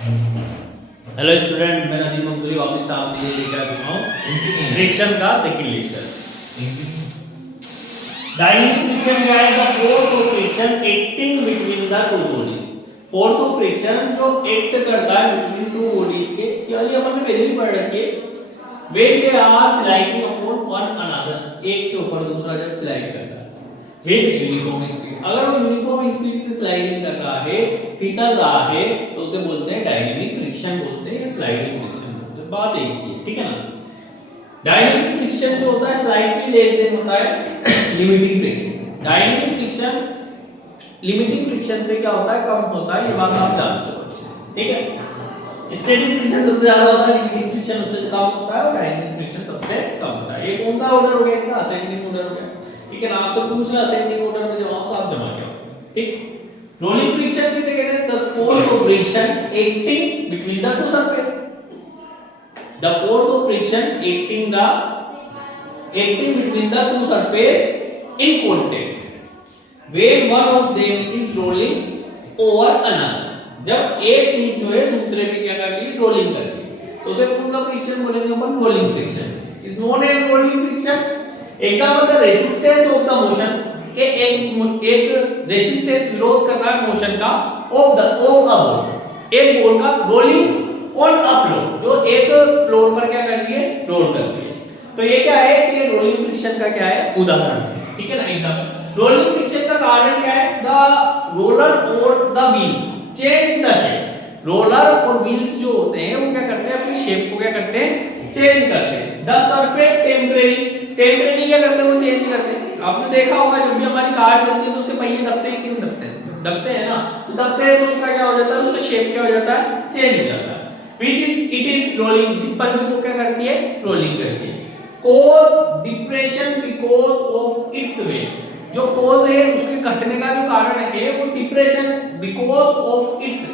Hello student, मैं नदीम मंसूरी वापस आपके लिए लेकर आ चुका हूँ फ्रिक्शन का सेकंड लेक्चर। डायनेमिक फ्रिक्शन क्या है? The force of friction acting between the two bodies. Force of friction जो एक्ट करता है बिटवीन टू बॉडीज के, यानी अपन ने पहले ही पढ़ रखी है। When they are sliding upon one another, एक के ऊपर दूसरा जब स्लाइड करता है यूनिफॉर्म स्पीड, अगर वो यूनिफॉर्म स्पीड से स्लाइडिंग कर रहा है, फिसल रहा है, तो उसे बोलते हैं डायनेमिक फ्रिक्शन बोलते हैं या स्लाइडिंग फ्रिक्शन बोलते हैं। बात एक ही है, ठीक है ना। डायनेमिक फ्रिक्शन जो होता है स्लाइटली लेस देन होता है limiting friction. Dynamic friction limiting friction से क्या होता है? कम होता है, ये बात आप जानते हो अच्छे से, ठीक है। स्टैटिक फ्रिक्शन सबसे ज्यादा होता है, लिमिटिंग फ्रिक्शन उससे कम होता है और डायनेमिक फ्रिक्शन सबसे कम होता है। ये कौन सा ऑर्डर हो गया? इसका असेंडिंग ऑर्डर हो गया, ठीक है ना। आपसे पूछना असेंडिंग ऑर्डर में जवाब तो आप जमा किया, ठीक। रोलिंग फ्रिक्शन किसे कहते हैं? The force of friction acting between the two surface. The force of friction acting between the two surface in contact when one of them is rolling over another। जब एक चीज जो है दूसरे पे क्या कर रही है? रोलिंग कर रही है, तो उसे कौन सा फ्रिक्शन बोलेंगे अपन? Rolling friction is known as rolling friction. Example the resistance of the motion, के एक रेजिस्टेंस विरोध कर रहा है मोशन का ऑफ अ बॉल, एक बॉल का रोलिंग ऑन अ फ्लोर, जो एक फ्लोर पर क्या कर रही है? रोल कर रही है। तो ये क्या है कि ये रोलिंग फ्रिक्शन का क्या है? उदाहरण है, ठीक है ना। एग्जांपल रोलिंग फ्रिक्शन का कारण क्या है? द रोलर और the wheel change the shape. Roller और व्हील्स जो होते हैं वो क्या करते हैं? अपनी शेप को क्या करते हैं? चेंज करते हैं। द सरफेस टेम्परेरी क्या करते हैं? वो चेंज करते हैं। आपने देखा होगा जब भी हमारी कार चलती है तो उसके पहिए दबते हैं कि नहीं दबते हैं? दबते हैं ना। तो दबते हैं तो उसका क्या हो जाता है? उसका शेप क्या हो जाता है? चेंज हो जाता है। Which is it is rolling, जिस पर भी वो क्या करती है? रोलिंग करती है। Cause depression because of its weight, जो cause है उसके घटने का जो कारण है वो depression because of its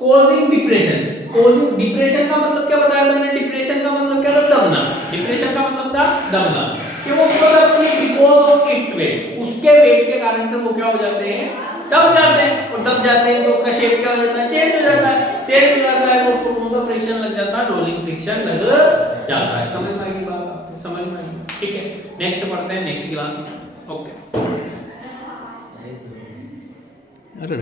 causing depression। causing depression का मतलब क्या बताया था मैंने? डिप्रेशन का मतलब क्या था? दबना। डिप्रेशन का मतलब था दबना, कि वो because of its weight, उसके वेट के कारण से वो क्या हो जाते हैं? दब जाते हैं। और दब जाते हैं तो उसका शेप क्या हो जाता है? चेंज हो जाता है। चेंज हो जाता है तो उसको कौन सा फ्रिक्शन लग जाता है? रोलिंग फ्रिक्शन लग जाता है। समझ में आई बात? आपको समझ में आई? ठीक है, नेक्स्ट पढ़ते हैं नेक्स्ट क्लास में। ओके।